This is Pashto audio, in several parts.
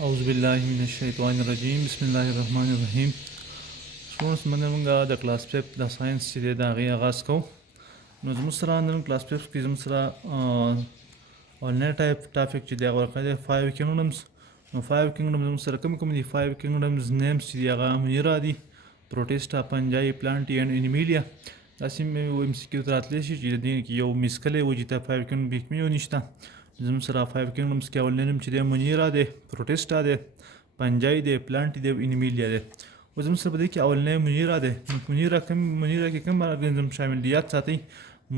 اعوذ بالله من الشیطان الرجیم بسم الله الرحمن الرحیم. سټوډنټس موږ د کلاس پریپ د ساينس چې دی د هغې آغاز کوو. نو زموږ سره نن کلاس پریپ کې زموږ سره اولنی ټاپک چې دی هغه ورکړی دی 5 کینګډمز. نو 5 کینګډمز زموږ سره کوم دي؟ 5 کینګډمز نیمز چې دي هغه منیرا دي، پروټیسټا، پنجای، پلانټي اینډ انیمیلیا. داسې ایم سی کیو ته راتلی شي چې د دې کې یو میس کلی و چې ته 5 کینګډم کې یو نشته. زموږ سره 5 کینګډمز کې اولنی نوم چې دی منیرا دی، پروټیسټا دی، پنجای دی، پلانټي دی او انیمیلیا دی. و زموږ سره په دې کې اولنی منیرا دی. منیرا کې کوم ارګانیزم شامل دي؟ یاد ساتئ،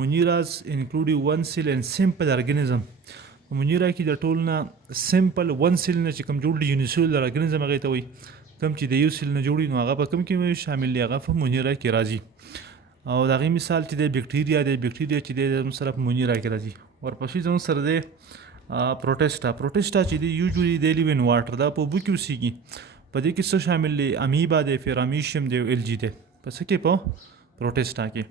منیراز انکلوډ ون سیل اینډ سمپل ارګانیزم. په منیرا کې د ټول نه سمپل ون سیل نه چې کوم جوړ دي یونیسیلولر ارګانیزم هغې ته وایي. کوم چې د یو سیل نه جوړ وي نو هغه په کوم کې شامل دي؟ هغه په منیرا کې راځي. او د هغې مثال چې دی بیکټیریا دی. بیکټیریا چې دی زموږ سره په منیرا کې راځي. ورپسې زموږ سره دی پروټیسټا چې دی یوجولي دی لیو ان واټر، دا په اوبو کې اوسیږي. په دې کې څه شامل دی؟ امیبا دی، پیرامیشیم دی او الجی دی. په څه کې؟ په پروټیسټا کې.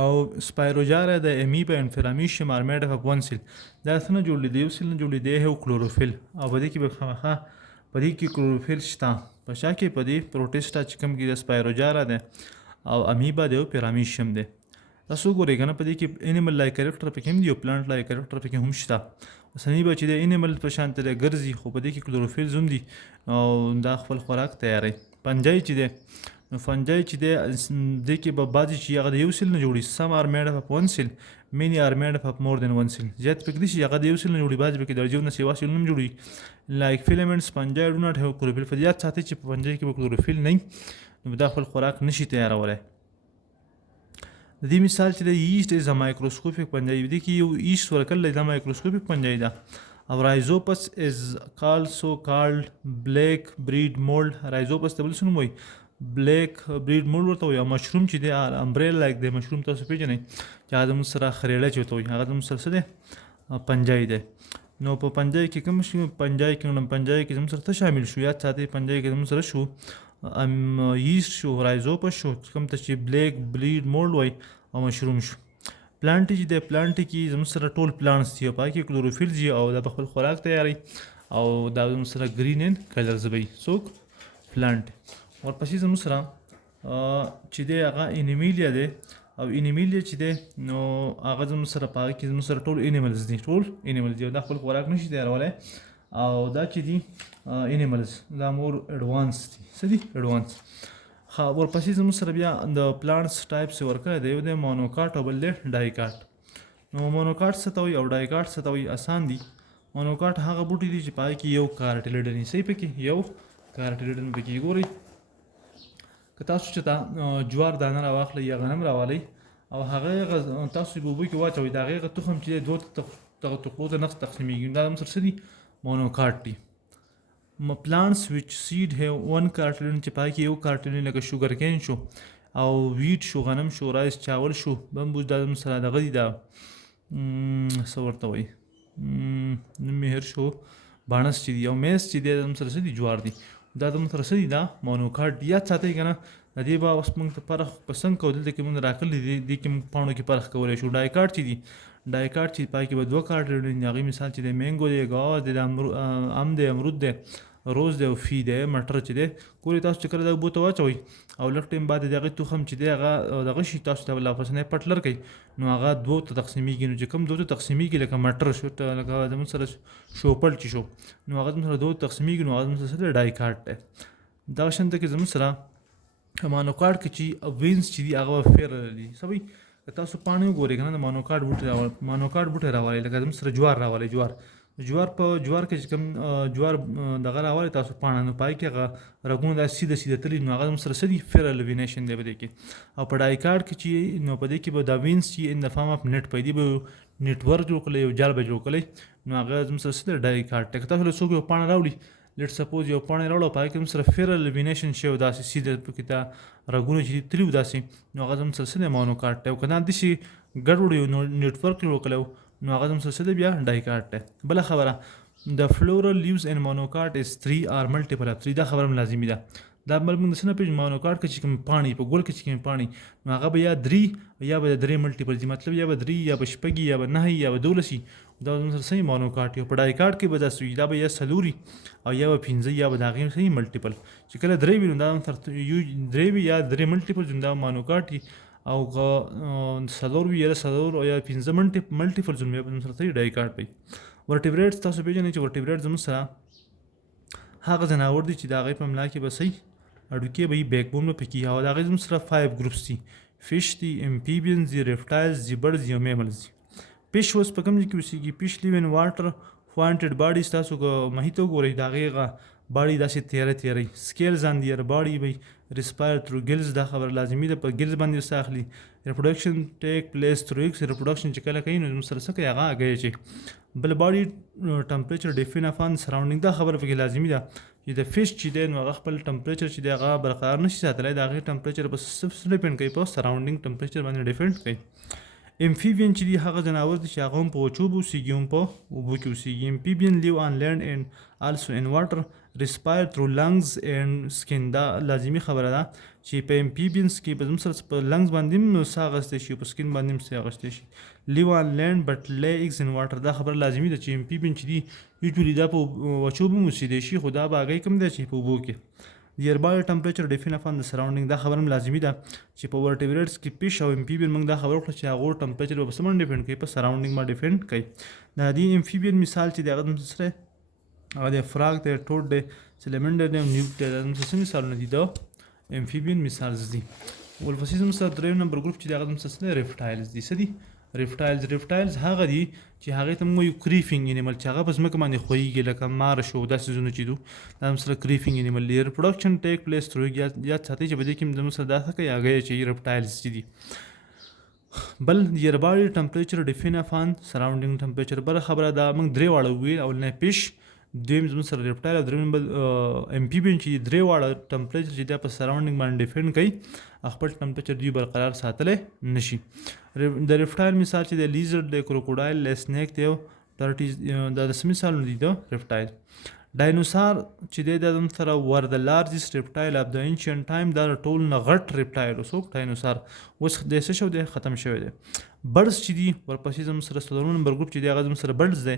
او سپایروجارا د امیبا اینډ پیرامیشیم آر میډ اپ ون سیل. دا څه نه جوړ دی؟ یو سیل نه جوړ دی او کلوروفیل. او په دې کې به خامخا په دې کې کلوروفیل شته. په شا کې په دې پروټیسټا چې کوم کې د سپایروجارا دی او امیبا دی او پیرامیشیم دی. تاسو وګورئ که نه په دې کې انیمل لایک کریکټر پکې هم دي او پلانټ لایک کریکټر پکې هم شته. اوس امیبا چې د انیمل په شان ته ګرځي خو په دې کې کلوروفیلز هم دي او دا خپل خوراک تیاروي. پنجای چې دی نو فنجای چې دی دې کې به بعضې چې هغه د یو سیل نه جوړي. سم آر میډ اپ ون سیل، مینی آر میډ اپ مور دین ون سیل. زیات پکې دي چې هغه د یو سیل نه جوړي، بعضې پکې درجو نه سیوا سیل هم جوړي. لایک فیلمنټس پنجای ډو ناټ هیو کلوروفیل. په یاد ساتئ چې په پنجای کې به کلوروفیل نه وي نو دا خپل خوراک نشي تیارولی. د دې مثال چې د ایسټ از ا مایکروسکوپیک پنجای. دې کې یو ایسټ ورکړل دا مایکروسکوپیک پنجای ده. او رایزوپس از کالسو کالډ بلیک بریډ مولډ. رایزوپس ته بل څه نوم وایي؟ بلیک بریډ مولډ ورته وایي. او مشروم چې دی امبریل لایک دی. مشروم تاسو پیژنئ چې هغه زموږ سره خریړه چې ورته وایي، هغه زموږ سره څه دی؟ پنجای دی. نو په پنجای کې کوم شي؟ پنجای کې زموږ سره څه شامل شو؟ یاد ساتئ پنجای کې زموږ سره شو ییسټ شو، رایزوپس شو، کوم ته چې بلیک بریډ مولډ وایي، او مشروم شو. پلانټي چې دی پلانټي کې زموږ سره ټول پلانټس دي او په هغې کې کلوروفیل دي او دا په خپل خوراک تیاروي او دا زموږ سره ګرین اینډ کلرز به وي. څوک؟ پلانټ. ورپسې زموږ سره چې دی هغه انیمیلیا دی. او انیمیلیا چې دی نو هغه زموږ سره په هغه کې زموږ سره ټول انیملز دي. ټول انیملز دي او دا خپل خوراک نشي تیارولی. او دا چې دي انیملز دا مور اډوانس دي. څه دي؟ اډوانس. ورپسې زموږ سره بیا د پلانټس ټایپس ورکړی دی. یو دی مونوکاټ او بل دی ډایکاټ. نو مونوکاټ څه ته وایي او ډایکاټ څه ته وایي؟ آسان دي. مونوکاټ هغه بوټي دي چې په هغې کې یو کارټیلیډن وي. صحیح پکې یو کارټیلیډن پکې. ګورئ که تاسو چې جوار دانه راواخلئ یا غنم راوالئ او هغه تاسو په اوبو کې واچوئ، د هغې تخم چې دی دوه تقو ته نقص تقسیمیږي. دا زموږ سره څه دي؟ مونوکاټ دي. plants which seed have one cartilage چې پای کې یو کارټیلین لکه شوګر کین شو او ویټ شو، غنم شو، رایس چاول شو، بمبوز دا زموږ سره دغه دي. دا څه ورته وایي؟ نوم یې هېر شو. باڼس چې دي او میز چې دی زموږ سره څه دي؟ جوار دي. دا زموږ سره څه دي؟ دا مونوکاټ دي. یاد ساتئ که نه د دې به اوس موږ ته فرق په څنګه کوو؟ دلته کې موږ راغلي دي دې کې موږ پاڼو کې فرق کولی شو. ډایکاټ چې دي ډایکاټ چې پای کې به دوه کارټیلین دي. هغې مثال چې دی مینګو دی، ګاوا دی، ام دی، امرود دی، روز دی او فی دی. مټر چې دی ګورئ تاسو چې کله دا اوبو ته واچوئ او لږ ټایم بعد د هغې تخم چې دی هغه دغه شي تاسو ته لاپسنی پټ لر کوي نو هغه دوو ته تقسیمیږي. نو چې کوم دوو ته تقسیمیږي لکه مټر شو، لکه زموږ سره شوپل چې شو نو هغه زموږ سره دوو ته تقسیمیږي نو هغه زموږ سره څه دی؟ ډایکاټ دی. دغه شانته کې زموږ سره مونوکاټ کې چې وینز چې دي هغه به فیرل دي. څه وایي؟ که تاسو پاڼې وګورئ که نه د مونوکاټ بوټی راوالئ لکه زموږ سره جوار راوالئ. جوار کې چې کوم جوار دغه راوالئ تاسو پاڼه نو پای کې هغه رګونه داسې سیده تللي نو هغه زموږ سره څه دي؟ فیرل وینیشن دی په دې کې. او په ډایکاټ کې چې نو په دې کې به دا وینز چې ان د فارم اف نیټ په دې به نیټورک جوړ کړی، یو جال به جوړ کړی نو هغه زموږ سره څه دی؟ ډایکاټ دی. که تاسو له څوک یو پاڼه راوړي، لیټ سپوز یو پاڼې راوړه او په هغې کې زموږ سره فیرل وینیشن شوی و داسې سیده پکې دا رګونه چې دي تللي و داسې نو هغه زموږ سره څه دی؟ مونوکاټ دی. او که نه داسې ګډوډ یو نیټورک جوړ کړی نو هغه زموږ سره څه دی؟ بیا ډایکاټ دی. بله خبره د فلورل لیوز ان مونوکاټ از 3 آر ملټیپل اف 3. دا خبره هم لازمي ده. دا بل موږ د څه نه پېژنو؟ مونوکاټ کې چې کوم پاڼې په ګل کې چې کوم پاڼې نو هغه به یا 3 یا به 3 ملټیپل دي. مطلب یا به 3 یا به 6 یا به 9 یا به 12 دا زموږ سره صحیح مونوکاټ یو. په ډای کارډ کې به داسې وي، دا به یا څلور او یا به پنځه یا به د هغې صحیح ملټیپل. چې کله درې وي نو دا درې وي یا درې ملټیپل دا مونوکاټ وي، او که څلور وي یا څلور او یا پنځه ملټیپل بیا به زموږ سره صحیح ډای کارډ وي. ورټیبریټس تاسو پېژنئ چې ورټیبریټ زموږ سره هغه ځناور دي چې د هغې په ملا کې به صحیح اډوکې به وي، بیک بون به پکې وي، او د هغې زموږ سره 5 ګروپس دي. فش دي، امفیبینز دي، ریپټایلز دي، برډز دي او میملز دي. فش اوس په کوم ځای کې اوسېږي؟ فش لیو ان واټر فوانټډ باډیز. تاسو که محیط وګورئ د هغې هغه باډي داسې تیاره وي. سکیلز آن دیئر باډي وی ریسپایر تھرو ګلز، دا خبره لازمي ده، په ګلز باندې ورسه اخلي. ریپروډکشن ټیک پلیس تھرو ایکس، ریپروډکشن چې کله کوي نو زموږ سره څه کوي؟ هغه هګۍ اچوي. بل باډي ټمپریچر ډیفین اپان سراونډینګ، دا خبره پکې لازمي ده چې د فش چې دی نو هغه خپل ټمپریچر چې دی هغه برقرار نشي ساتلی، د هغې ټمپریچر په څه ډیپینډ کوي؟ په سراونډینګ ټمپریچر باندې ډیپینډ کوي. امفیبین چې دي هغه ځناور دي چې هغه هم په وچو اوبو اوسېږي، هم په اوبو کې اوسېږي. امفیبین لیو آن لینډ اینډ آلسو ان واټر، ریسپایر تھرو لنګز اینډ سکن. دا لازمي خبره ده چې په امفیبینس کې به زموږ سره په لنګز باندې هم ساه اخیستی شي، په سکن باندې هم ساه اخیستی شي. لیو آن لینډ بټ لے ایګز ان واټر، دا خبره لازمي ده چې امفیبین چې دي یوجولي دا په وچو اوبو هم اوسېدی شي، خو دا به هګۍ کوم دی چې په اوبو کې. دیئر باډي ټمپریچر ډیفین اپان د سراونډینګ، دا خبره هم لازمي ده چې په ورټیبریټس کې فش او امفیبین موږ دا خبره وکړه چې هغو ټمپریچر به په څه باندې ډیپینډ کوي؟ په سراونډینګ باندې ډیپینډ کوي. د دې امفیبین مثال چې دی هغه زموږ سره هغه دی فراک دی، ټوټ دی، سلیمنډر دی او نیوک دی. دا زموږ سره څه مثالونه دي؟ د امفیبین مثالز دي. ورپسې زموږ سره دریم نمبر ګروپ چې دی هغه زموږ سره څه دی؟ ریپټایلز دي. څه دي؟ ریپټایلز هغه دي چې هغې ته موږ وایو کریفینګ انیمل، چې هغه په ځمکه باندې ښویېږي، لکه مار شو، دا څیزونه چې دي دا زموږ سره کریفینګ انیمل دي. ریپروډکشن ټیک پلیس تھرو، یاد ساتئ چې په دې کې زموږ سره دا څه کوي؟ هګۍ چې ریپټایلز چې دي. بل دیئر باډي ټمپریچر ډیفین اپان سراونډینګ ټمپریچر، بله خبره دا موږ درې واړه وویل، اولنی فش، دویم زموږ سره ریپټایل او دریم بل امفیبین چې درې واړه ټمپریچر چې دا په سراونډینګ باندې ډیفینډ کوي، خپل ټمپریچر دوی برقرار ساتلی نشي. د ریپټایل مثال چې د لیزرډ دی، کروکوډایل دی، سنیک دی او ټرټیز، دا د څه مثالونه دي د ریپټایل. ډاینوسار چې دی دا زموږ سره ور د لارجسټ ریپټایل اف د انشینټ ټایم، دا د ټول نه غټ ریپټایل څوک؟ ډاینوسار. اوس دی څه شو دی؟ ختم شوی دی. برډز چې دي ورپسې زموږ سره څلورم نمبر ګروپ چې دی هغه زموږ سره برډز دی،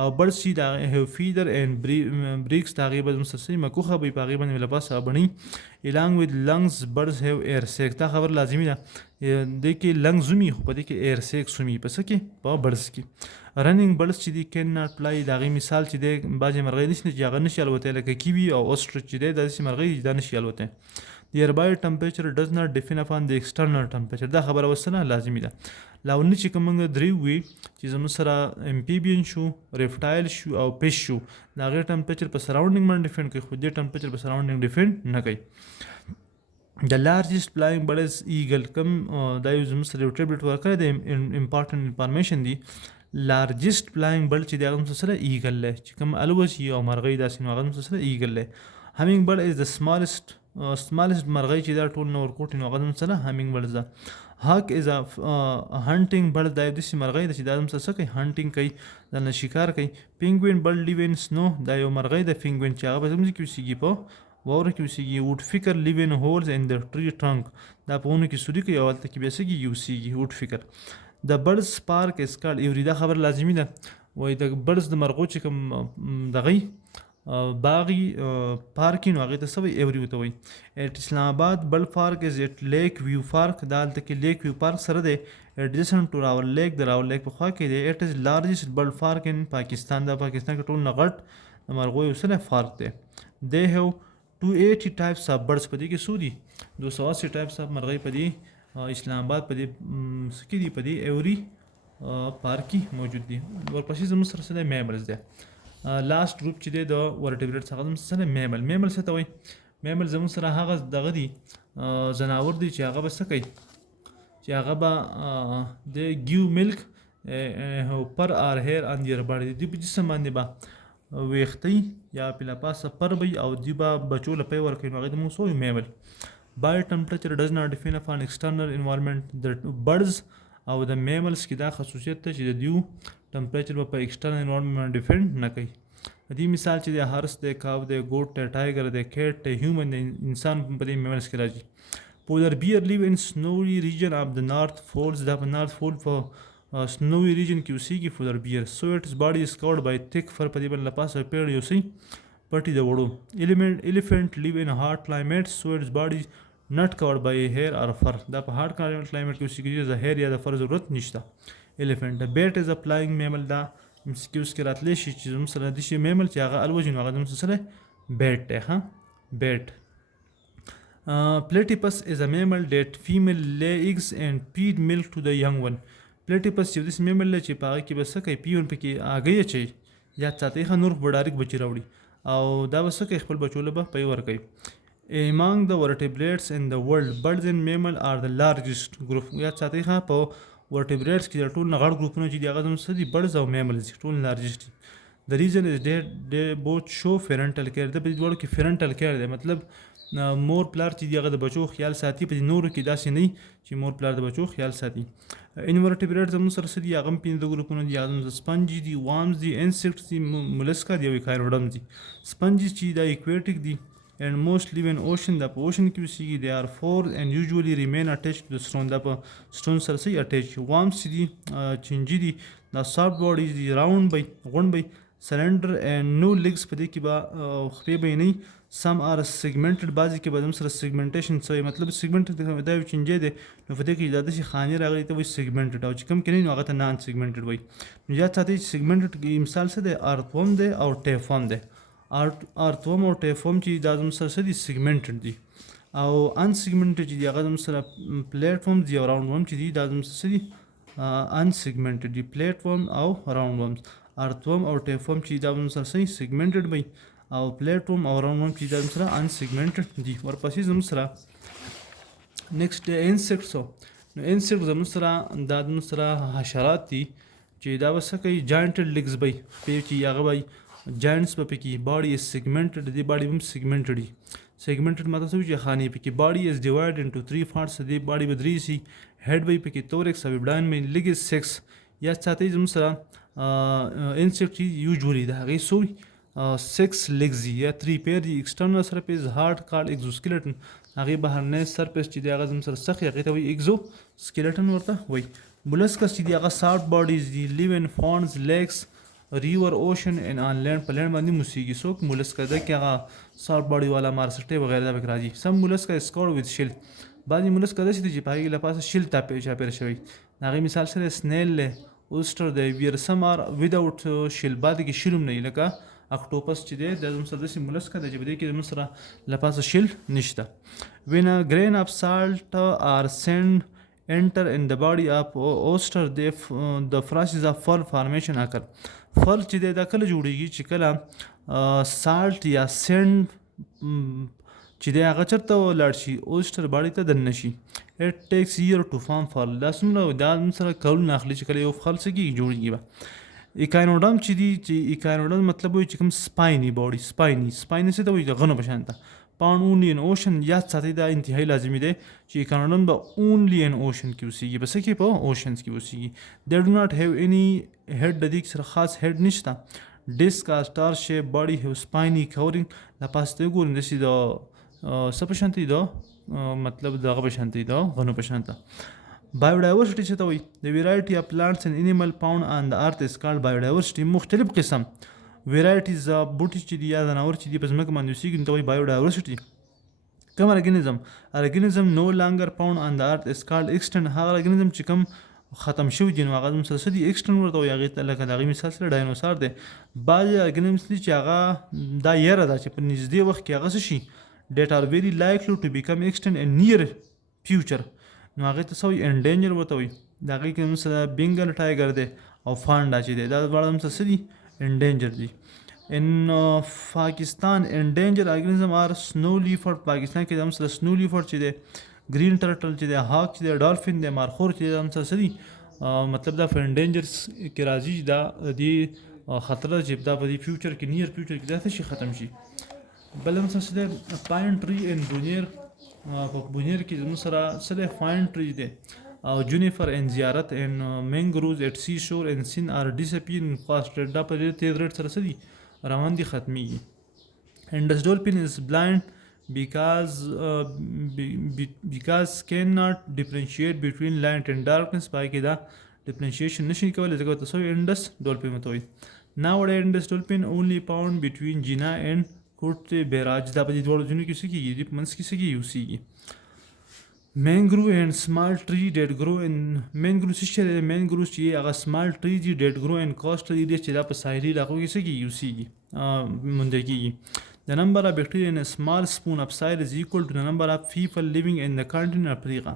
او برډز چې د هغې هیو فیدر اینډ بریکس، د هغې به زموږ سره څه مکوخه به وي، په هغې باندې لباس بڼوي. الانګ وید لنګز برډز هیو ایر سیک، دا خبر لازمي ده. دې کې لنګز هم وي خو په دې کې ایر سیکس هم وي. په څه کې؟ په برډز کې. رننګ برډز چې دي کین ناټ فلای، د هغې مثال چې دی بعضې مرغۍ داسې دي چې هغه نشي الوتی، لکه کیوي او اوسټرچ چې دی دا داسې مرغۍ دي دا نشي الوتی. دیئر باډي ټمپریچر ډز ناټ ډیفین اپان د ایکسټرنل ټمپریچر، دا خبره اوس نه لازمي ده. لاولني چې کوم موږ درې ووي چې زموږ سره امفیبین شو، ریپټایل شو او فش شو، د هغې ټمپریچر په سراونډینګ باندې ډیفینډ کوي، خو دې ټمپریچر په سراونډینګ ډیفینډ نه کوي. د لارجسټ فلایینګ برډ از ایګل، کوم دا یو زموږ سره یو ټیبلټ ورکړی دی، امپارټنټ انفارمیشن دی. لارجسټ فلایینګ برډ چې دی هغه زموږ سره ایګل دی، چې کوم الوزي او مرغۍ داسې نو هغه زموږ سره ایګل دی. همینګ برډ از د سمالسټ مرغۍ چې دا ټول نه ورکوټي نو هغه زموږ سره همینګ برډ ده. هاک از هنټینګ برډ، دا یو داسې مرغۍ ده چې دا زموږ سره څه کوي؟ هنټینګ کوي، دا نه ښکار کوي. پینګوین برډ لیو ان سنو، دا یو مرغۍ ده پینګوین چې هغه په زموږ کې اوسېږي، په واوره کې اوسېږي. ووډ فکر لیو ان هولز ان د ټري ټرنک، دا په ونو کې سوري کوي او هلته کې بیا څه کېږي؟ اوسېږي. ووډ فکر. د برډز پارک از کالډ ایوري، دا خبر لازمي ده. وایي د برډز د مرغو چې کوم دغی باغي پارک نو هغې ته څه وایي؟ ایوري ورته وایي. ایټ اسلام آباد بل پارک از ایټ لیک ویو پارک، دا هلته کې لیک ویو پارک سره دی، ایډجسنټ ټو راول لیک، د راول لیک په خوا کې دی. ایټ از لارجسټ برډ پارک ان پاکستان، دا پاکستان کې ټول نه غټ د مرغو یو څه دی؟ پارک دی. دی هیو 280 ټایپس آف برډز، په دې کې څو دي؟ 280 ټایپس آف مرغۍ په دې اسلام آباد په دې څه کې دي؟ په دې ایوري پارک کې موجود دي. ورپسې زموږ سره څه دی؟ میملز دی. لاست گروپ چې دی د ورټیبریټس هغه زموږ سره میمل. میمل څه ته وایي؟ میمل زموږ سره هغه دغه دي ځناور دي چې هغه به څه کوي؟ چې هغه به د ګیو ملک پر آر هیر آن دیئر باډي، دوی په جسم باندې به ویښتۍ یا پیله پاسه پر وي او دوی به بچو له پی ورکوي، نو هغې ته موږ څه وایو؟ میمل. باډي ټمپریچر ډز ناټ ډیفین اپان ایکسټرنل انوایرمنټ، د برډز او د میملز کې دا خصوصیت ته چې د دیو ټمپریچر به په ایکسټرنل انوایرمنټ ډیفینډ نه کوي. د دې مثال چې د هارس دی، کاو دی، ګوټ دی، ټایګر دی، کیټ دی، هیومن دی، انسان په دې میملز کې راځي. پولر بیئر لیو ان سنوي ریجن اف د نارت فولز، دا په نارت فول په snowy region کې اوسېږي for their beer. So its body is covered by thick fur. په دې باندې له پاسه پیړ یو سي پټي د وړو. Elephant live in hot climates, so its body is not covered by hair or fur. دا په hard climate کې اوسېږي د hair یا د fur ضرورت نشته. Elephant. The bat is a flying mammal. دا MCQs کې راتلی شي چې زموږ سره د شي mammal چې هغه الوځي نو هغه زموږ سره bat دی. Bat. Platypus is a mammal that female lay eggs and feed milk to the young one. Platypus یو داسې mammal دی چې په هغه کې به څه کوي پیون پکې هګۍ اچوي یا ساتي ښه نور به ډایرکټ بچي راوړي او دا به څه کوي خپل بچو له به پی ورکوي. Among the vertebrates in the world, birds and mammals are the largest group. یا ساتي ښه په vertebrates کې د ټول نه غټ ګروپونه چې دي هغه زموږ څه دي birds او mammals دي ټول largest دي. The reason is that they both show parental care. د په دې دواړو کې parental care دی مطلب مور پلار چې دی هغه د بچو خیال ساتي. په نورو کې داسې نه چې مور پلار د بچو خیال ساتي. انورټیبریټ زموږ سره څه دي هغه هم پنځه ګروپونه دي. هغه د سپنجي دي وارمز دي انسیکټس دي مولسکا دي او ایکاینوډمز دي. سپنجي چې دا ایکویټیک دي and most live in ocean. دا په ocean کې اوسېږي. they are four and usually remain attached to the stone. دا په stone سره څه attached. وارمز دي چنجي دي دا soft bodies دي round by غونډ by cylinder and no legs. په دې کې به خپې به نه. some are segmented. بعضې کې به هم سره segmentation څه مطلب segmented دا یو چنجی دی نو په دې کې دا داسې خانې راغلي ته وایي segmented او چې کوم کې نه نو هغه ته non segmented وایي. نو یاد ساتئ چې segmented کې مثال څه دی earthworm دی او tapeworm دی. earthworm او tapeworm چې دا زموږ سره څه دي segmented دي او unsegmented چې دي هغه زموږ سره platform دي او roundworm چې دي دا زموږ څه دي unsegmented دي. platform او roundworms. earthworm او tapeworm چې دا زموږ سره څه segmented وایي او platform او roundworm چې دا زموږ سره unsegmented دي. ورپسې زموږ سره next insects. نو insect زموږ سره دا زموږ سره حشرات دي چې دا به څه کوي jointed legs وایي چې هغه وایي joints به پکې. body is segmented. دې body هم segmented دي. segmented مطلب څه چې خانې پکې. body is divided into three parts. دې body به درې سي. head وایي پکې thorax او abdomen وایي leg is six. یا ساتئ زموږ سره insect usually د هغې څو six legs دي یا three pair دي. external surface hard called exoskeleton. هغې بهرنی surface چې دی هغه زموږ سره سخت هغې ته وایي exoskeleton ورته وایي. molluscus چې دي هغه soft bodies دي. live in ponds, lakes, river, ocean and on land. په land باندې موسیږي. څوک molluscus ده کې هغه soft body والا مارسټې وغیره دا پکې راځي. some molluscus is covered with shell. بعضې molluscus داسې دي چې په هغې له پاسه شل چاپېره شوی. د هغې مثال سره snail دی oyster دی where some are without shell. بعضې کې شل هم نه وي لکه اکټوپس چې دی دا زموږ سره داسې مولسکه ده چې په دې کې زموږ سره له پاسه شل نشته. when a grain of salt or sand enter in the body of oyster the process of fur formation occur. fur چې دی دا کله جوړیږي چې کله سالټ یا سینډ چې دی هغه چېرته ولاړ شي oyster باډي ته دننه شي. it takes year to form fur. دا څومره دا زموږ سره کلونه اخلي چې کله یو fur څه کېږي جوړیږي به. ایکاینوډم چې دي چې ایکاینوډم مطلب وایي چې کوم سپایني باډي سپایني څه ته وایي د غنو په شان ته. پاڼ اونلی ان اوشن یاد ساتئ دا انتهایی لازمي دی چې ایکاینوډم به اونلی ان اوشن کې اوسېږي. په څه کې په اوشنز کې اوسېږي. they do not have any head. د دې سره خاص head نشته. disc or star shape body have spiny covering. د پاسه ته ګورم داسې د څه په شان ته د مطلب دغه په شان ته د غنو په شان ته. biodiversity څه ته وایي. the variety of plants and animal found on the earth is called biodiversity. مختلف قسم varieties بوټي چې دي یا ځناور چې دي په ځمکه باندې اوسېږي نو ته وایي biodiversity. کوم organism no longer found on the earth is called extinct. هغه organism چې کوم ختم شوي دي نو هغه زموږ سره څه دي extinct ورته وایي. هغې ته لکه د هغې مثال سره ډاینوسار دی. بعضې organisms دي چې هغه دا یره ده چې په نږدې وخت کې هغه څه شي that are very likely to become extinct in near future. نو هغې ته څه وایي انډینجر ورته وایي. د هغې کې زموږ سره بینګل ټایګر دی او فانډا چې دی دا دواړه زموږ سره څه دي انډینجر دي. in پاکستان انډینجر organism are snow leopard. پاکستان کې زموږ سره snow leopard چې دی ګرین ټرټل چې دی هاک چې دی ډالفین دی مارخور چې دی زموږ سره څه دي مطلب دا په انډینجرز کې راځي. دا دې خطر ده چې دا په دې فیوچر کې نیر فیوچر کې دا څه شي ختم شي. بل زموږ سره څه دی پاین ټري ان بونیر. په بونیر کې زموږ سره څه دی فاین ټري دی او جونیفر ان زیارت ان مینګروز ایټ سی شور ان سین آر ډیسپیرینګ فاسټ ریټ. دا په ډېر تیز ریټ سره څه دي روان دي ختمیږي. انډس ډولفین از بلایند because cannot differentiate between light and darkness. پای کې دا ډیفرنشیشن نشي کولی ځکه ورته سوی انډس ډولفین ورته وایي. Nowadays انډس ډولفین اونلی فاوند بټوین جینا اینډ کوټ بیراج. دا په دې دواړو ځینو کې څه کېږي دې په منځ کې څه کېږي اوسېږي. mangrove and small tree that grow in mangrove څه شی دی mangrove چې هغه small tree دي that grow in coastal areas چې دا په ساحلي علاقو کې څه کېږي اوسېږي موندل کېږي. The number of bacteria in a small spoon of soil is equal to the number of people living in the continent of Africa.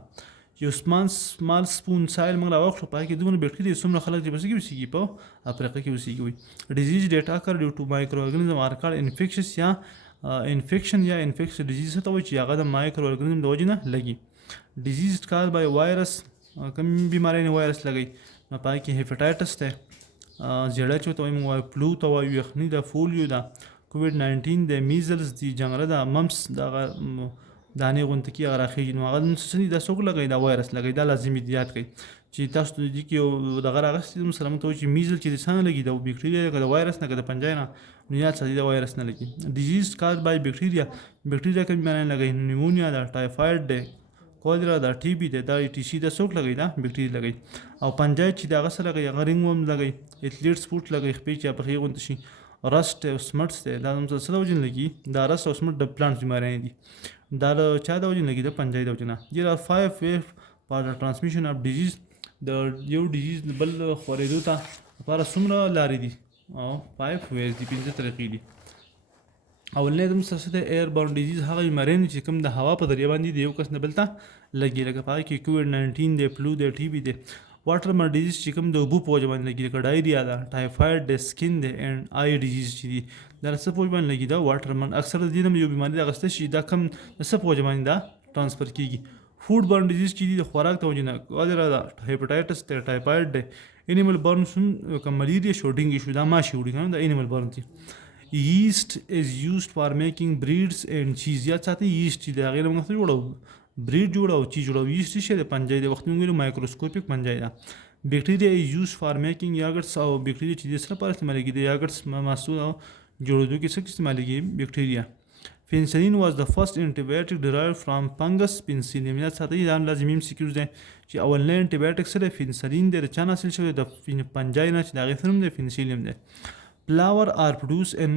یو small spoon soil موږ راواخلو په هغې کې دومره بکټریا څومره خلک چې په څه کې اوسېږي په افریقا کې اوسېږي وي. disease that occur due to microorganism are called infectious یا infection یا infectious disease ته وایي چې هغه د مایکرو ارګانیزم د وجې نه لګي. disease caused by virus کوم بیماری نه وایرس لګي نو په هغې کې هیپاټایټس دی زیړه چې ورته وایي موږ وایو فلو ته وایو یخني ده فولیو ده کووډ-19 د میزلز دي جنګره ده ممپس دغه دانې غونته کې هغه راخېږي نو هغه څه دي دا څوک لګوي دا وایرس لګوي دا لازمي دي یاد کړئ چې تاسو د دې کې یو دغه راغلی دی سره موږ ته وایي چې میزل چې د څه نه لګي د بکټریا که د وایرس نه که د پنجای نه نو یاد ساتئ د وایرس نه لګي. ډیزیز کاز بای بکټریا کوم بیماری لګوي نیمونیا ده ټایفاید دی کولرا دا ټي بي دی دا ای ټي سي دا څوک لګوي دا بکټریا لګوي. او پنجای چې د هغه څه لګوي هغه رینګ ورم لګوي ایتلیټس فوټ لګوي خپې چې پخې غونته شي رسټ او سمټس دی دا هم څه د وجې نه لګي دا رسټ او سمټ د پلانټس بیماریانې دي دا د چا د وجې نه لګي د پنجای د وجې نه. دیر آر 5 ways for the transmission of disease. د یو ډیزیز بل خورېدو ته لپاره څومره لارې دي 5 ways دي 5 طریقې دي. اولنی د مسلسل د ایر باون ډیزیز هغه بیماریانې چې کوم د هوا په ذریعه باندې د یو کس نه بل ته لګي لکه په هغې کې کووډ-19 دی فلو دی ټي بي دی. واټر مرن ډیزیز چې کوم د اوبو په وجه باندې لګي لکه ډایریا ده ټایفاید دی سکین دی اینډ آی ډیزیز چې دي دا څه په وجه باندې لګي دا واټر مرن اکثر د دې نه یو بیماري د اخیسته شي دا کم د څه په وجه باندې دا ټرانسفر کېږي. فوډ برن ډیزیز چې دي د خوراک د وجې نه کولرا ده هیپاټایټس دی ټایفاید دی انیمل برن که ملیریا شو ډینګي شو دا ماشي وړي که نه دا انیمل برن دي. yeast is used for making breeds and cheese. یاد ساتئ yeast چې د هغې نه موږ څه جوړوو breed جوړوو چیز جوړوو. yeast څه شی دی پنجی دی وخت موږ ویلو مایکروسکوپیک پنجی ده. bacteria is used for making yogurts او bacteria چې د څه لپاره استعمالېږي د یاګرټس محصول او جوړېدو کې څه استعمالېږي bacteria. penicillin was the first antibiotic derived from fungus penicillium. یاد ساتئ دا لازمي MCQs دی چې اولنی انټي څه دی penicillin دی د چا نه حاصل شوی د پنجای نه چې د هغې څه نوم دی penicillium دی. flower are produced in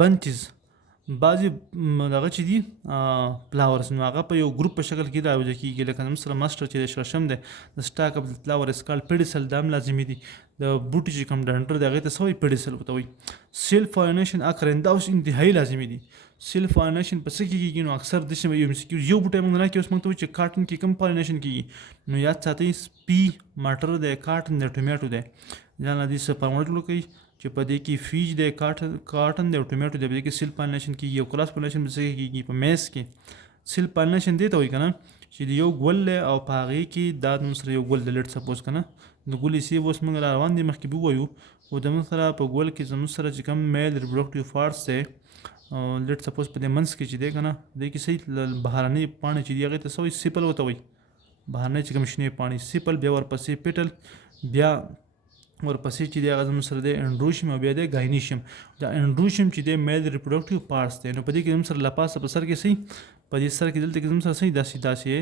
bunches. بعضې دغه چې دي فلاورس نو هغه په یو ګروپ په شکل کې راوځي کېږي لکه مثلا مسټر چې د شړشم دی د سټاک اف د فلاور اس کالډ پیډیسل دا هم لازمي دي. د بوټي چې کوم ډنډر دی هغې ته څه وایي پیډیسل ورته وایي. سیلف پالینیشن اکرن دا اوس انتهایي لازمي دي. سیلف پالینیشن په څه کې کېږي نو اکثر داسې یو MCQ یو بوټی موږ نه کې اوس موږ ته وایي چې کاټن کې کوم پالینیشن کېږي نو یاد ساتئ سپي مټر دی کاټن دی ټومیټو دی ځان له دې څه پرموټ کوي چې په دې کې فیج دی کاټن دی او ټومیټو دی په دې کې سیل پالینیشن کېږي او کراس پالینیشن په څه کېږي په میز کې. سیل پالینیشن دې ته وایي که نه چې د یو ګل دی او په هغې کې دا زموږ سره یو ګل دی لیټ سپوز که نه د ګل حصې اوس موږ را روان دي مخکې به ووایو خو زموږ سره په ګل کې زموږ سره چې کوم میل ریپروډکټیو پارټس دی لیټ سپوز په دې منځ کې چې دی که نه دې کې صحیح بهرنۍ پاڼې چې دي هغې ته څه وایي سیپل ورته وایي بهرنۍ چې کوم شنې پاڼې سیپل بیا ورپسې پیټل بیا ورپسې چې دی هغه زموږ سره دی انډروشیم او بیا دی ګاینیشیم. دا انډروشیم چې دی میل ریپروډکټیو پارټس دی نو په دې کې زموږ سره له پاسه په سر کې صحیح په دې سر کې دلته کې زموږ سره صحیح داسې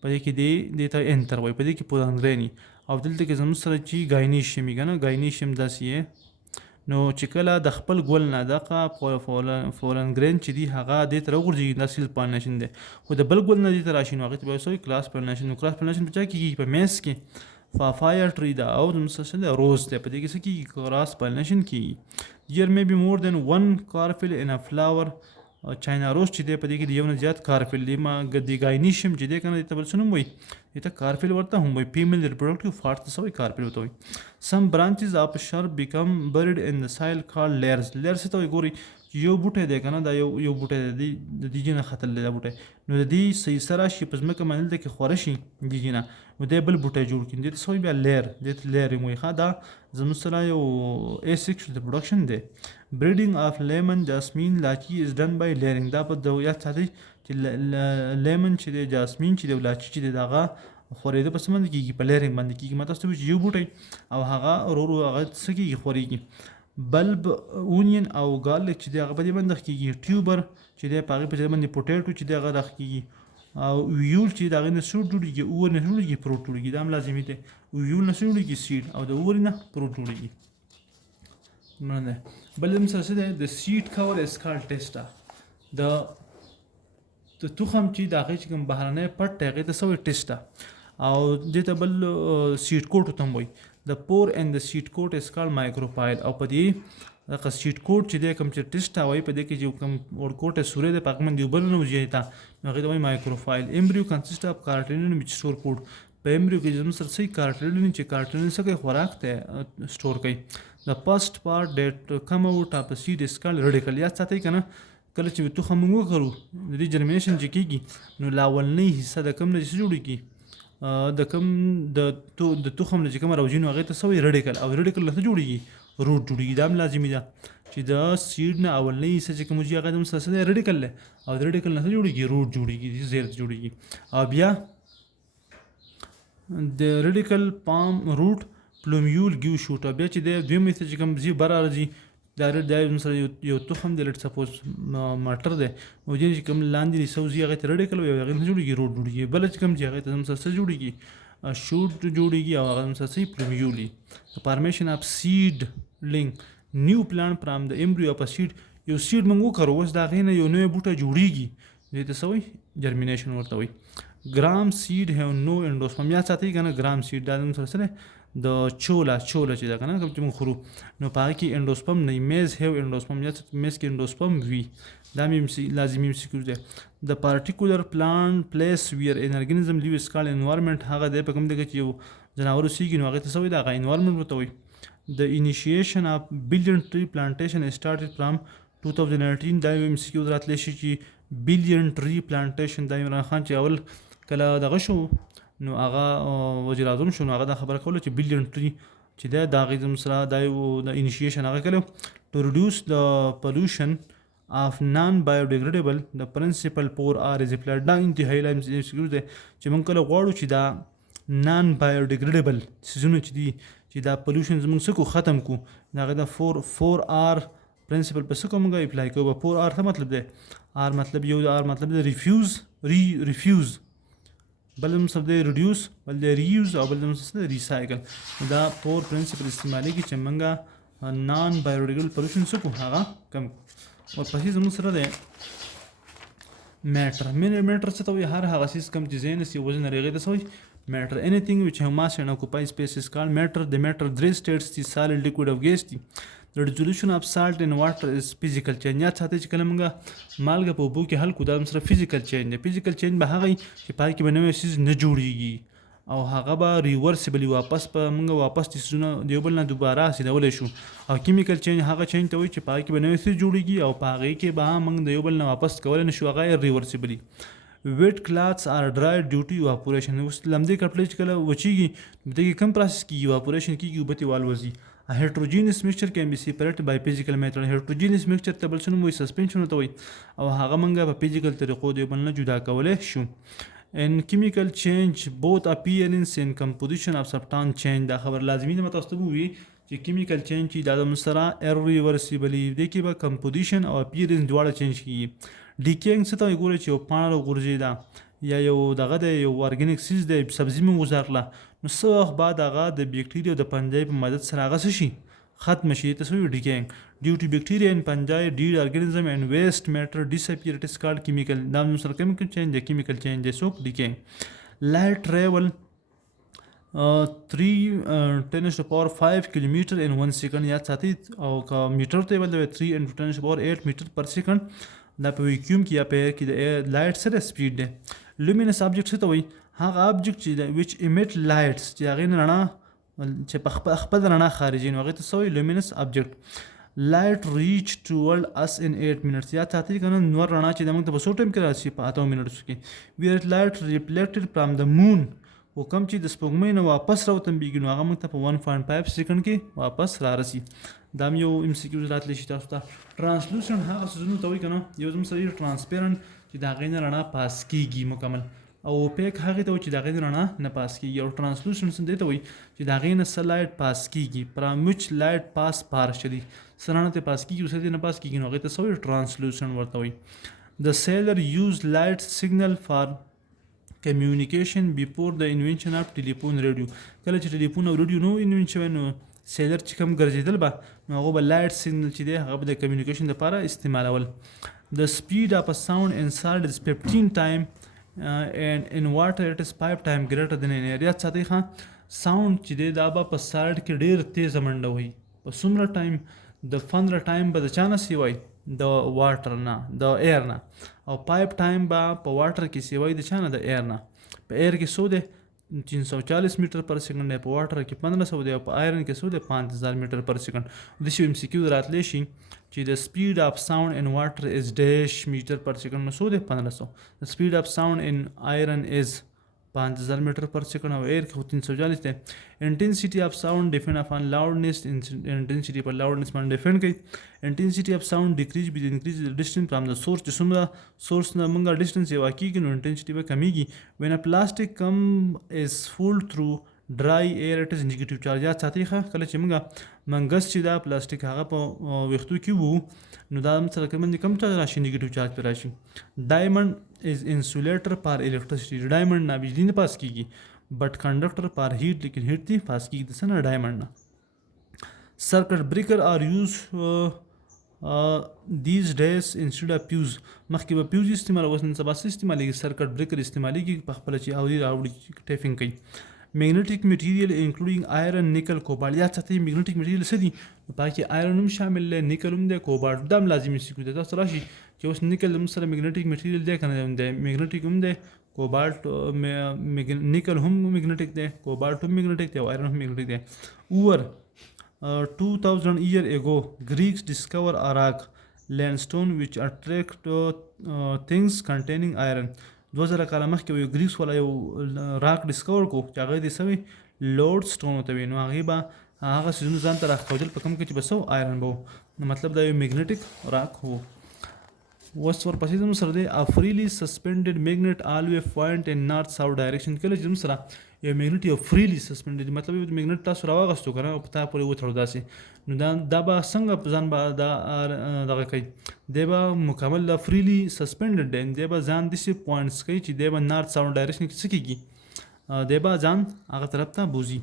په دې کې دې ته انتر وایي په دې کې پولانګریني او دلته کې زموږ سره چې ګاینیشیم که نه ګاینیشیم داسې نو چې کله د خپل ګل نه دغه فولانګرین چې دی هغه دې ته راوغورځېږي دا سیل پالینیشن دی خو د بل ګل نه دې ته راشي نو هغې ته به وایي کلاس پالینیشن. نو کلاس پالینیشن په چا کېږي په میز کې فافایا ټری ده او د مسلسل روز دی په دې کې څه کېږي کراس پالینیشن کېږي. here may be more than one chlorophyll in a flower. چاینا روز چې دی په دې کې د یو نه زیات کارفل دی د ګاینیشیم چې دی که نه دې ته بل څه نوم وایي دې ته کارفل ورته هم وایي فیمیل ریپروډکټیو پارټ ته څه وایي کارفل ورته وایي. some branches of shrub become buried in the soil called layers. layers ته وایي ګورئ یو بوټی دی که نه دا یو بوټی دی د دې جینه ختل دی دا بوټی نو د دې سیسه راشي په ځمکه باندې دلته کې خوره شي دې جینه نو دی بل بوټی جوړ کړي دې ته څه وایي بیا لیر دې ته لیر یې وایي دا زموږ سره یو asexual reproduction دی. breeding of lemon jasmine لاچي is done by layering. دا په د یاد ساتئ چې لیمن چې دی جاسمین چې دی لاچي چې دی د هغه خورېده په څه باندې کېږي په لیرنګ باندې کېږي ما تاسو ته وایي چې یو بوټی او هغه ورو ورو هغه څه کېږي خورېږي. بلب اونین او ګارلک چې دی هغه په دې باندې راخ کېږي. ټیوبر چې دی په هغې په ځای باندې پوټیټو چې دی هغه راخ کېږي او ویول چې د هغې نه سوډ جوړېږي، اور نه جوړېږي پروټ جوړېږي. دا هم لازمي دی. ویول نه څه جوړېږي؟ سیډ. او د اور نه پروټ جوړېږي. نه دی. بل هم څه دی؟ د سیډ کور از کالډ ټیسټا. د تخم چې د هغې چې کوم بهرنی پټ دی هغې ته څه وایي؟ ټیسټا. او دې ته بل سیډ کوټ ورته هم وایي. د پور اینډ د سیډ کوټ از کالډ مایکروفایل. او په دې دغه سیډ کوټ چې دی کوم چې ټیسټا وایي په دې کې چې کوم ورکوټ سوری دی په هغه باندې اوبه ننوځي ته نو هغې ته وایي مایکروفایل. ایمبریو کنسسټ اف کارټینین ویچ سټور فوډ. په ایمبریو کې زموږ سره څه کارټینین چې کارټینین څه کوي؟ خوراک ته سټور کوي. د فرست پارټ ډیټ کم اوټ اف سیډ از کالډ ریډیکل. یاد ساتئ که نه کله چې تخم موږ وکرو د دې جرمینیشن چې کېږي نو لا اولنۍ حصه د کوم نه چې څه جوړېږي؟ د کوم د تخم نه چې کومه راوځي نو هغې ته څه وایي؟ ریډیکل. او ریډیکل نه څه جوړېږي؟ روټ جوړېږي. دا هم لازمي ده چې د سیډ نه اولنۍ حصه چې کوم وځي هغه هم څه دی؟ ریډیکل دی. او د ریډیکل نه څه جوړېږي؟ روټ جوړېږي، زیر جوړېږي. او بیا د ریډیکل پام روټ پلومیول ګیو شوټ. او بیا چې دی دویمه حصه چې کوم ځي بره راځي دا سره یو تخم دی لټ سپوز مټر دی او دې چې کوم لاندې حصه وځي هغې ته ریډیکل وایي او هغې نه جوړېږي؟ روټ جوړېږي. بله چې کوم چې هغې ته هم څه جوړېږي؟ شوټ جوړېږي او هغه هم څه پلومیول وي. فارمیشن اف سیډلینګ نیو پلانټ فرام د ایمبریو اف ا سیډ. یو سیډ موږ وکرو اوس د هغې نه یو نوی بوټی جوړېږي دې ته څه وایي؟ جرمینیشن ورته وایي. ګرام سیډ هیو نو انډوسپم. یاد ساتئ که نه ګرام سیډ دا هم سره څه دی؟ د چوله چې ده که نه کوم چې موږ خورو نو په هغې کې انډوسپم نه وي. میز هیو انډوسپم. یا میز کې انډوسپم وي. دا مې لازمي MCQ دی. د پارټیکولر پلانټ پلیس ویر ان ارګانیزم لیو از کالډ انوایرمنټ. هغه دی په کوم ځای کې چې یو جناور اوسېږي نو هغې ته څه وایي؟ د هغه انوایرمنټ ورته وایي. د انیشیشن اف بلیون ټری پلانټیشن اسټارټډ فرام 2018. دا یو MCQ راتلی شي چې بلیون ټری پلانټیشن دا عمران خان چې اول کله دغه شو نو هغه وزیر اعظم شو نو هغه دا خبره کوله چې بلیون ټری چې دی د هغې زموږ سره دا یو د انیشیشن هغه کړی ټو ریډیوس د پلوشن of non-biodegradable the principal 4R is applied. دا انتهایی MCQ دی چې موږ کله غواړو چې دا non-biodegradable څیزونه چې دي چې دا پلوشن زموږ څه کو ختم کو د هغې د 4R پرنسپل په څه کو موږ اپلای کوو. 4R څه مطلب دی؟ R مطلب یو د R مطلب دی ریفیوز. بل مطلب دی ریډیوس، بل دی ریوز او بل مطلب دی ریسایکل. دا 4 پرنسپل استعمالېږي چې موږ نان بایوډیګریډیبل پلوشن څه کو هغه کم. ورپسې زموږ سره دی میټر. میټر څه ته وایي؟ هر هغه څیز کوم چې ځای نیسي وزن لري هغې ته څه وایي؟ میټر. anything which have mass and occupy space is called matter. د میټر 3 states دي: solid, liquid او gas دي. The resolution of salt in water is physical change. یاد ساتئ چې کله موږ مالګه په اوبو کې حل کړو دا هم سره فزیکل چینج دی. فزیکل چینج به هغه وي چې په هغې کې به نوی څیز نه جوړېږي او هغه به ریورسیبل واپس په موږ واپس څیزونه د یو بل نه دوباره حاصلولی شو. او کیمیکل چینج هغه چینج ته وایي چې په هغې کې به نوی څیز جوړېږي او په هغې کې به موږ د یو بل نه واپس کولی نه شو، هغه ریورسیبلي. ویټ کلاثs are dried due to evaporation. اوس لمدې کپړې چې کله وچېږي په دې کې کوم پروسس کېږي؟ evaporation کېږي، اوبه ترې والوځي. heterogeneous mixture can be separated by physical method. heterogeneous mixture ته بل څه نوم وایي؟ سسپنشن ورته وایي او هغه موږ په فزیکل طریقو د یو بل نه جدا کولی شو. in chemical change both appearance and composition of substance change. دا خبر لازمي ده مې تاسو ته ووایي چې کیمیکل چینج چې دا زموږ سره irreversibly دې کې به کمپوزیشن او اپیرنس دواړه چینج کېږي. ډیکینګ څه ته وایي؟ ګورئ چې یو پاڼه راغورځېده یا یو دغه دی یو ارګینیک سیز دی سبزي مې وزارله نو څه وخت بعد هغه د بیکټیریا د پنجای په مدد سره هغه څه شي؟ ختم شي. ته څه وایي؟ ډیکینګ. ډیو ټو بیکټیریا ان پنجای ډیډ ارګانیزم اینډ ویسٹ میټر ډسپیر اټ از کالډ کیمیکل. دا هم سره کیمیکل چینج دی. کیمیکل چینج دی څوک؟ ډیکینګ. لایټ ټریول 3×10⁵ کیلومیټر ان 1 سیکنډ. یاد ساتئ او که میټر ته بدلوي 3×10⁸ میټر پر سیکنډ. دا په ویکیوم کې یا په ایر کې د لایټ سره سپیډ دی. لومینس آبجیکټ څه ته وایي؟ هغه آبجیکټ چې ویچ ایمیټ لایټس چې هغې نه رڼا چې په خپل رڼا خارجي نو هغې ته څه وایي؟ لومینس آبجیکټ. لایټ ریچ ټوورډ اس ان 8 منټس. یاد ساتئ که نه نور رڼا چې د موږ ته په څو ټایم کې راشي؟ په 8 منټو کې. ویر لایټ ریفلیکټډ فرام د مون. خو کوم چې د سپوږمۍ نه واپس راوتمبېږي نو هغه موږ ته په 1.5 سیکنډ کې واپس رارسي. دا هم یو MCQ راتلی شي تاسو ته. ټرانسلوسنټ هغه څیزونه ته وایي که نه یو زموږ سره ټرانسپیرنټ چې د هغې نه رڼا پاس کېږي مکمل، او اوپیک هغې ته وایي چې د هغې نه رڼا نه پاس کېږي. او ټرانسلوسنټ دې ته وایي چې د هغې نه څه لایټ پاس کېږي. فرام وچ لایټ پاس پارشلي. څه رڼا ته پاس کېږي اوس دې نه پاس کېږي نو هغې ته څه وایي؟ ټرانسلوسنټ ورته وایي. د سیلر یوز لایټ سیګنل فار کمیونیکیشن بیفور د انوینشن اف ټلیفون ریډیو. کله چې ټلیفون او ریډیو نو انوینټ شوی نو سیلر چې کوم ګرځېدل به نو هغه به لایټ سیګنل چې دی هغه به د کمیونیکیشن لپاره استعمالول. د سپیډ اف ا ساوند ان سالډ از 15 ټایم and in water it is 5 times greater than in air. یاد ساتئ ښه ساوند چې دی دا به په سالډ کې ډېر تیز منډه وهي په څومره ټایم د 15 ټایم به د چا نه سیوی د واټر نه د ایر نه او 5 ټایم به په واټر کې سیوی د چا نه د ایر نه. په ایر کې څو دی 340 میټر پر سیکنډ دی، په واټر کې 1500 دی او په آیرن کې څو دی 5000 میټر پر سیکنډ. داسې ام سی کیو راتلی شي چې د سپیډ اف ساوند ان واټر از ډیش میټر پر سیکنډ نو څو دی 1500. د سپیډ اف ساوند ان آیرن از 5000 میټر پر سیکنډ او ایر کې 340 دی. انټنسټي اف ساوند ډیپینډ اپان لاؤډنس. انټنسټي پر لاؤډنس باندې ډیپینډ کوي. انټنسټي اف ساوند ډیکریز وذ انکریز د ډسټنس فرام د سورس. چې څومره سورس نه موږ ډسټنس یې واقعیږي نو انټنسټي به کمیږي. وین ا پلاسټیک کم از فول تھرو ډرای ایر اټ از نیگیټیو چارج. یاد ساتئ ښه کله چې موږ منګس چې دا پلاسټیک هغه په ویښتو کې وو نو دا سره کم چارج راشي نیگیټیو چارج پرې راشي. ډایمنډ از انسولیټر پار الیکټریسټي. ډایمنډ نه بجلی نه پاس کیږي بټ کنډکټر پار هیټ لیکن هیټ دی پاس کیږي د څه نه ډایمنډ نه. سرکټ بریکر آر یوز دیز ډیز انسټیډ اف فیوز. مخکې به فیوز استعمال اوس نن سبا څه استعمالیږي سرکټ بریکر استعمالیږي په خپله چې اوري راوړي ټیپینګ کوي. میګنیټیک میټیریل انکلوډینګ آیرن نیکل کوبالټ. یاد ساتئ میګنیټیک میټیریل څه دي په کې آیرن هم شامل دی نیکل هم دی کوبالټ دا هم لازمي سیکو دی. تاسو راشي چې اوس نیکل هم سره میګنیټیک میټیریل دی که نه دی میګنیټیک هم دی کوبالټ نیکل هم میګنیټیک دی کوبالټ هم میګنیټیک دی او آیرن هم میګنیټیک دی. اوور 2000 year ago Greeks discover a rock limestone which attract things containing iron. 2000 کاله مخکې یو ګریکس والا یو راک ډسکور کو چې هغه یې څه وي لوډ سټون ورته وي نو هغې به هغه څیزونه ځان ته راښکودل په کوم کې چې به څه آیرن به و نو مطلب دا یو میګنیټیک راک و. اوس ورپسې زموږ سره دی ا فریلی سسپینډډ میګنیټ آلوی پوینټ ان نارت ساوث ډایرکشن. کله چې زموږ سره یو میګنیټ یو فریلی سسپینډډ مطلب یو میګنیټ تاسو راواغستو که نه او په تا پورې وتړو داسې نو دا به څنګه ځان به دا دغه کوي دی به مکمل دا فریلی سسپینډډ دی دی به ځان داسې پوینټس کوي چې دی به نارت ساوث ډایرکشن کې څه کېږي دی به ځان هغه طرف ته بوځي.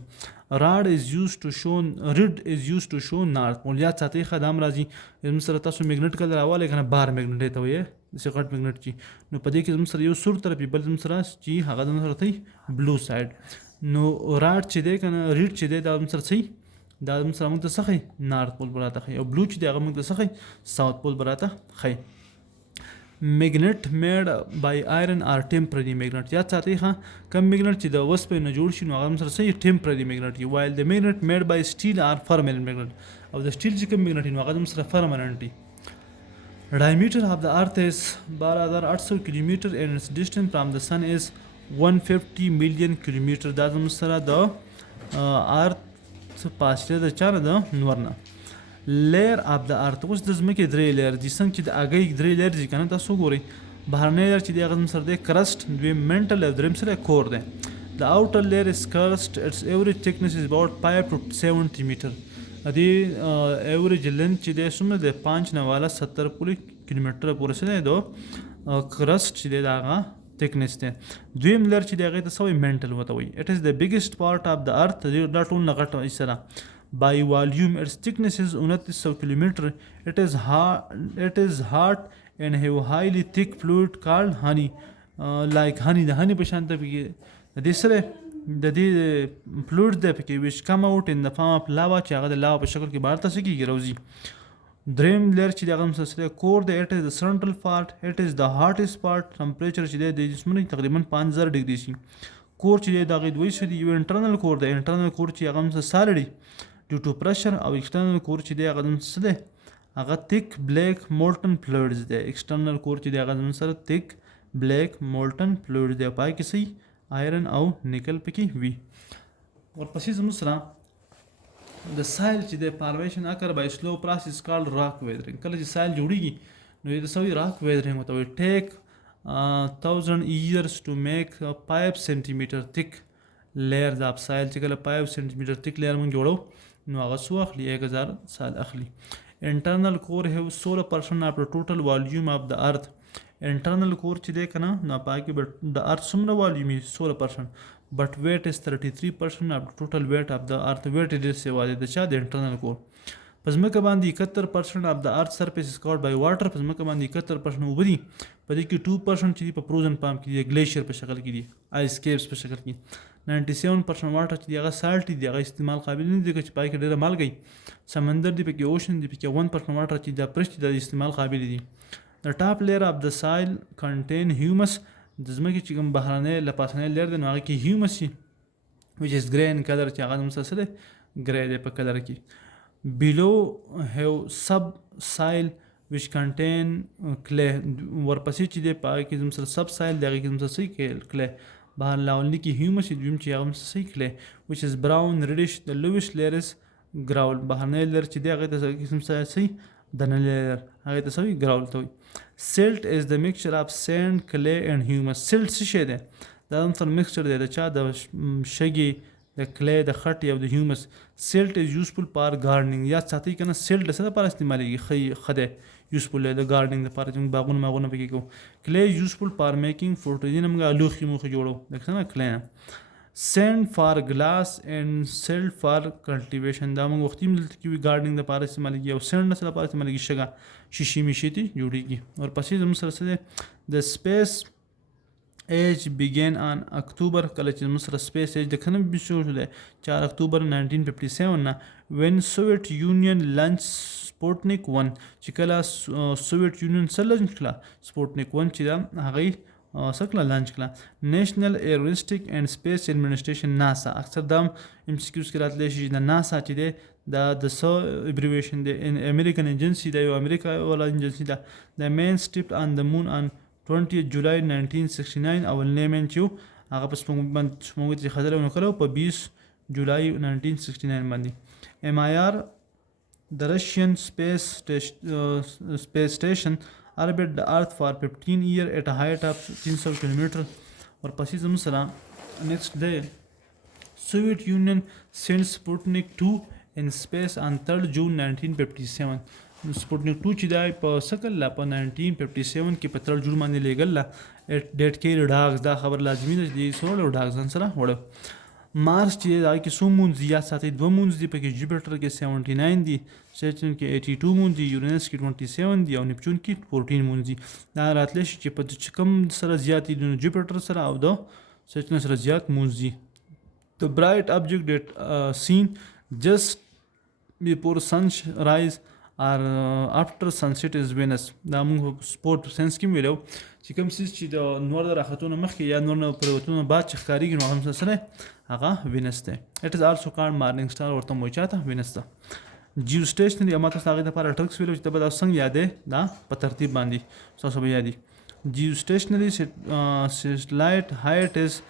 راډ از یوز ټو شو ریډ از یوز ټو شو نارت پول. یاد ساتئ ښه دا هم راځي زموږ سره تاسو میګنیټ کله راوالی که نه بار میګنیټ ته وایې داسې غټ میګنیټ چې نو په دې کې زموږ سره یو سور طرف بل زموږ سره چې هغه زموږ سره ته بلو سایډ. نو راډ چې دی که نه ریډ چې دی دا زموږ سره څه دا زموږ سره موږ ته څه ښایي نارت پول به راته ښایي او بلو چې دی هغه موږ ته څه ښایي ساوث پول به راته ښایي. میګنیټ میډ بای آیرن آر ټیمپرري میګنیټ. یاد ساتئ ښه کم میګنیټ چې د وسپې نه جوړ شي نو هغه هم سره څه ټیمپرري میګنیټ وي وایل د میګنیټ میډ بای سټیل آر پرمننټ میګنیټ او د سټیل چې کوم میګنیټ نو هغه هم سره پرمننټ وي. ډایمیټر اف د ارت از 12800 کیلومیټر and its distance from the sun is 150 million کیلومیټر. دا زموږ سره د ارت فاصله د چا نه د نور نه. لیر اف د ارت اوس د ځمکې درې لیر دي څنګه چې د هګۍ درې لیر دي که نه تاسو وګورئ بهرنی لیر چې دی هغه زموږ سره دی کرسټ دویم منټل او دریم سره کور دی. د اوټر لیر از کرسټ اټس ایوریج تھکنس از اباؤٹ 5 to 70 میټر. د دې ایوریج لینث چې دی څومره دی 5 نه والا 70 پورې کیلومیټر پورې څه دی د کرسټ چې دی د هغه تھکنس دی. دویم لیر چې دی هغې ته څه وایي منټل ورته وایي. اټ از د بګیسټ پارټ اف د ارت دا ټول نه غټ حصه ده. By volume its thickness is 2900 kilometer. It is hot and have highly thick fluid called honey. Like honey the honey په شان ته پکې د دې سره د دې فلویډ دی پکې which come out in the form of lava چې هغه د لاوا په شکل کې بهر ته څه کېږي راوځي. دریم لیر چې د هغه هم سره کور دی it is the central part. It is the hottest part. ټمپریچر چې دی د جسمونو تقریبا 5000 ډګري شي. کور چې دی د هغې دوی څه دي یو انټرنل کور دی انټرنل کور چې هغه هم سره سالډ دی ډیو ټو پریشر او ایکسټرنل کور چې دی هغه څه دی هغه تیک بلیک مولټن فلویډز دی. ایکسټرنل کور چې دی هغه زموږ سره تیک بلیک مولټن فلویډ دی پای کې صحیح آیرن او نیکل پکې وي. ورپسې زموږ سره د سایل چې دی فارمیشن اکر بای سلو پروسیس کالډ راک ویدرینګ. کله چې سایل جوړیږي نو د سوي راک ویدرینګ ورته وایي. ټیک 1000 years to make 5 centimeter thick layers of soil. چې کله 5 centimeter thick layer موږ جوړو نو هغه څو اخلي 1000 سال اخلي. internal core have 16% of the total volume of the earth انټرنل کور چې دی که نه نو په کې به د ارت څومره والیوم 16% بټ ویټ از 33% اف ټوټل ویټ اف د ارت ویټ ډېر یوازې د چا د انټرنل کور په ځمکه باندې 71% اف د ارت سرفیس از کورډ بای واټر په ځمکه باندې 71% اوبه دي په دې کې 2% چې دي په پروزن پام کې دي ګلیشیر په شکل کې دي آیس کیپس په شکل کې 97% واټر چې دی هغه سالټ دي هغه استعمال قابل نه دي چې پای کې ډېره مالګه سمندر دی پکې اوشن دی پکې 1% واټر چې د پرشت د استعمال قابل دي د ټاپ لیر اف د سایل کنټین هیومس د ځمکې چې کوم بهرنی لپاسنی لیر دی نو هغه کې هیومس وي which is grey in color چې هغه مسلسل ګری دی په کلر کې below have subsoil which contain clay ورپسې چې دی په هغه کې مسل subsoil د هغې کې مسلسل clay بهر لاولني کې هیومس دویم چې هغه مسلسل clay which is brown reddish the lowest layer is gravel بهرنی لیر چې دی هغې ته مسلسل دننی لیر هغې ته څه gravel ته وایي silt is the mixture of sand clay and humus silt څه شی دی دا هم سره مکسچر دی د چا د شګې د کلی د خټې او د هیومس سیلټ از یوزفل پار ګارډنینګ یا ساتئ که نه سیلټ د څه لپاره استعمالیږي ښه دی یوزفل دی د ګارډنینګ لپاره چې موږ باغونه ماغونه پکې کوو کلی از یوزفل پار میکینګ فوټو نه موږ لوښي موښي جوړو لکه څنګه کلی نه سینډ فار ګلاس اینډ سیلټ فار کلټیویشن دا موږ وختي دلته کې وي ګارډنینګ لپاره استعمالیږي او سینډ د څه لپاره استعمالیږي شګه شیشې میشې ته جوړیږي ورپسې زموږ سره څه دی د سپیس ایج بیگین آن اکتوبر کله چې زموږ سره سپیس ایج د کنه شروع شو دی 4 اکتوبر 1957 نه وین سوویت یونین لانچ سپوټنیک 1 چې کله سوویت یونین څه لانچ کړه سپوټنیک 1 چې دا هغې څه کړه لانچ کړه نیشنل ایروسټیک اینډ سپیس ایڈمنسټریشن ناسا اکثر دا ام سی کیوز کې راتلی شي د ناسا چې دی دا د څه ایبریویشن دی امریکن ایجنسي دا یو امریکا والا ایجنسي ده د مین سټیپ آن د مون آن 20 جولای 1969 اول نیمن چې هغه په سپوږمۍ ته خطر ونه کړو په 20 جولای 1969 باندې ام آی آر د رشین سپیس سټیشن orbit the earth for 15 years at a height of 300 km ورپسې زموږ سره next day Soviet Union sends Sputnik 2 in space on 3rd June 1957 سپوټنیک 2 چې دی په سکل لا په 1957 کې په 3 جون باندې لیږل لا ډیټ کې ډاګز دا خبر لازمي ده چې سوړ ډاګز سره وړه مارس چې دا کې څو مونځ یا ساتي 2 مونځ دي پکې جوپیټر کې 79 دي سیټرن کې 82 مونځ دي یورینس کې 27 دي او نیپچون کې 14 مونځ دي دا راتلی شي چې په کوم سره زیات دي جوپیټر سره او د سیټرن سره زیات مونځ دي the bright object that seen just before sunrise or after sunset is Venus دا موږ سپورت ساينس کې ویلو چې کوم څه چې د نور د راختونو مخکې یا نور نه پروتونو بعد چې ښکارېږي نو هغه سره هغه وینس دی اټ از آلسو کارډ مارنینګ سټار ورته مو چاته وینس ده جیو سټیشنري اما تاسو هغې دپاره ټرکس ویلو چې ته به دا څنګه یادې دا په ترتیب باندې تاسو به یادي جیو سټیشنري سیټلایټ هایټ از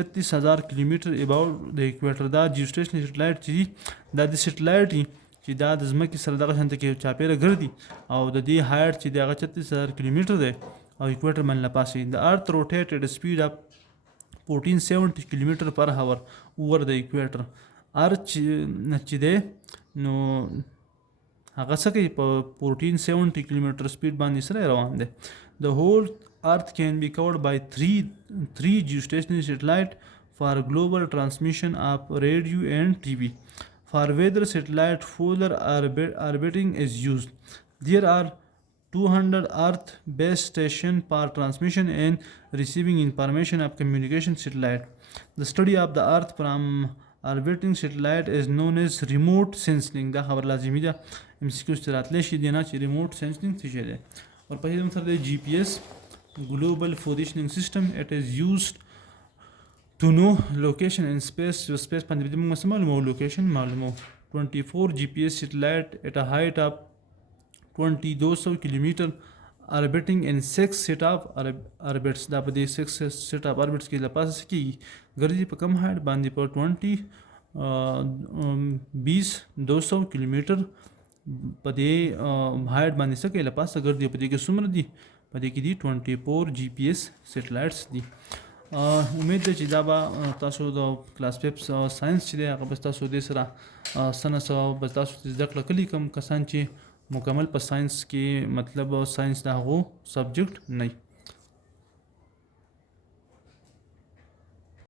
36,000 کیلومیټر اباوټ د ایکویټر دا جیو سټیشنري سیټلایټ چې دا د سیټلایټ چې دا د ځمکې سره دغه شانته کې چاپېره ګرځي او د دې هایټ چې دی هغه 36,000 کیلومیټر دی او ایکویټر باندې لپاسې د ارت روټیټ اټ سپیډ اف 1470 کیلومیټر پر هاور اوور د ایکویټر ارت چې دی نو هغه څه کوي په 1470 کیلومیټر سپیډ باندې سره روان دی د هول ارت کین بی کورډ بای 3 geostationary satellite for global transmission of radio and TV for weather satellite polar orbiting is used. There are 200 Earth base stations for transmission and receiving information of communication satellite. The study of the Earth from orbiting satellite is known as remote sensing. دا خبر لازمي ده MCQ راتلی شي دی نه چې remote sensing څه شی دی ورپسې هم سره دی GPS global positioning system. It is used to know location in space باندې موږ څه معلومو location معلومو 24 GPS satellite at a height of 2200 کیلومیټر orbiting in 6 set of orbits دا په دې 6 set of orbits کې لپاسه کېږي ګرځي په کم هایټ باندې په 200 کیلومیټر په دې هایټ باندې څه کوي لپاسه ګرځي په دې کې څومره دي په دې کې دي 24 GPS سیټلایټس دي امید ده چې دا به تاسو د کلاس 5 ساينس چې دی هغه به تاسو دې سره سنه به تاسو زده کړه کلی کوم کسان چې مکمل په ساينس کې مطلب ساينس د هغو سبجیکټ نه